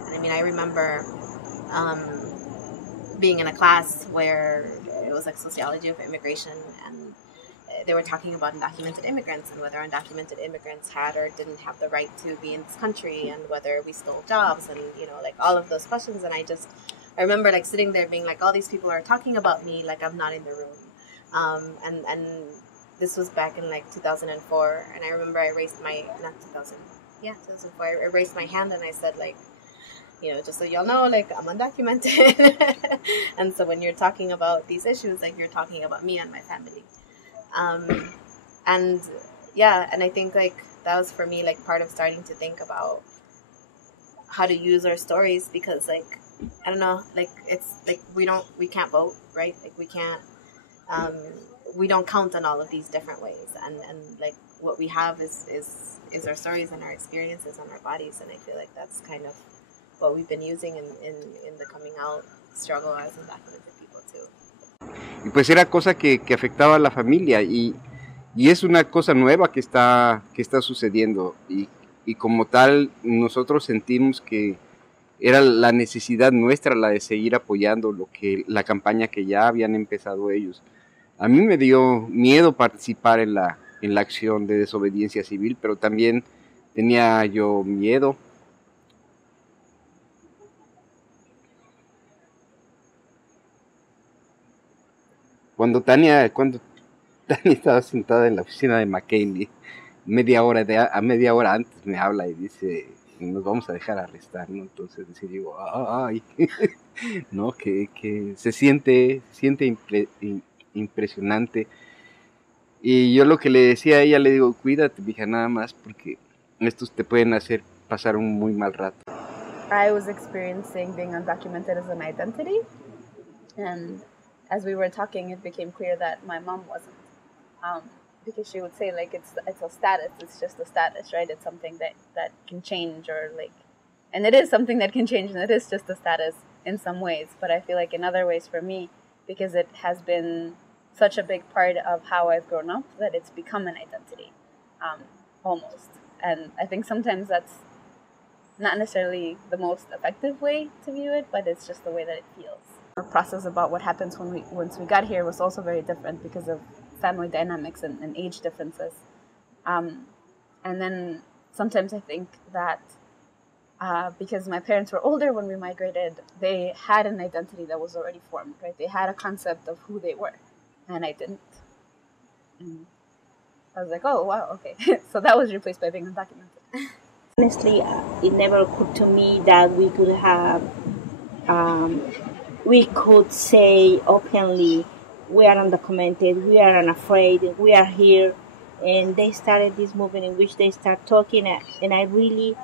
I mean, I remember being in a class where it was like sociology of immigration, and they were talking about undocumented immigrants and whether undocumented immigrants had or didn't have the right to be in this country, and whether we stole jobs, and like all of those questions. And I remember like sitting there being like, all these people are talking about me like I'm not in the room. And this was back in like 2004, and I remember I raised my, not 2000, yeah, 2004, I raised my hand and I said like, just so y'all know, like, I'm undocumented. And so when you're talking about these issues, like, you're talking about me and my family. And yeah, and I think like that was for me like part of starting to think about how to use our stories, because like, I don't know, like it's like we can't vote, right? Like we don't count on all of these different ways, and like what we have is our stories and our experiences and our bodies, and I feel like that's kind of what we've been using in the coming out struggle as undocumented people too. Y pues era cosa que afectaba a la familia, y es una cosa nueva que está sucediendo, y como tal nosotros sentimos que era la necesidad nuestra la de seguir apoyando la campaña que ya habían empezado ellos. A mí me dio miedo participar en la acción de desobediencia civil, pero también tenía yo miedo. Cuando Tania estaba sentada en la oficina de McKinley, media hora antes me habla y dice, nos vamos a dejar arrestar, ¿no? Entonces digo, ay, ¿no? Que se siente impresionante. Y yo lo que le decía a ella, le digo, cuídate, mija, nada más, porque estos te pueden hacer pasar un muy mal rato. I was experiencing being undocumented as an identity, and as we were talking, it became clear that my mom wasn't, because she would say like it's a status, it's just a status, right? It's something that can change, or like, and it is something that can change, and it is just a status in some ways. But I feel like in other ways for me, because it has been such a big part of how I've grown up, that it's become an identity, almost. And I think sometimes that's not necessarily the most effective way to view it, but it's just the way that it feels. The process about what happens once we got here was also very different because of family dynamics and age differences. And then sometimes I think that because my parents were older when we migrated, they had an identity that was already formed, right? They had a concept of who they were, and I didn't. And I was like, oh, wow, okay. So that was replaced by being undocumented. Honestly, it never occurred to me that we could have, we could say openly, we are undocumented, we are unafraid, we are here. And they started this movement in which they start talking, and I really,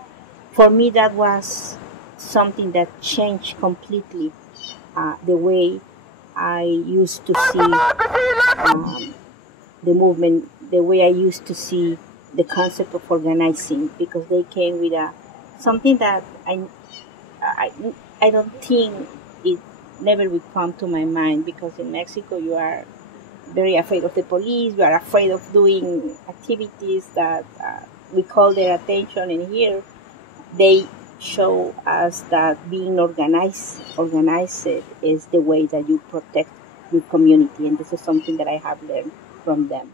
for me, that was something that changed completely the way I used to see the movement, the way I used to see the concept of organizing, because they came with something that I don't think it never would come to my mind, because in Mexico you are very afraid of the police, you are afraid of doing activities that we call their attention, and here they show us that being organized is the way that you protect your community, and this is something that I have learned from them.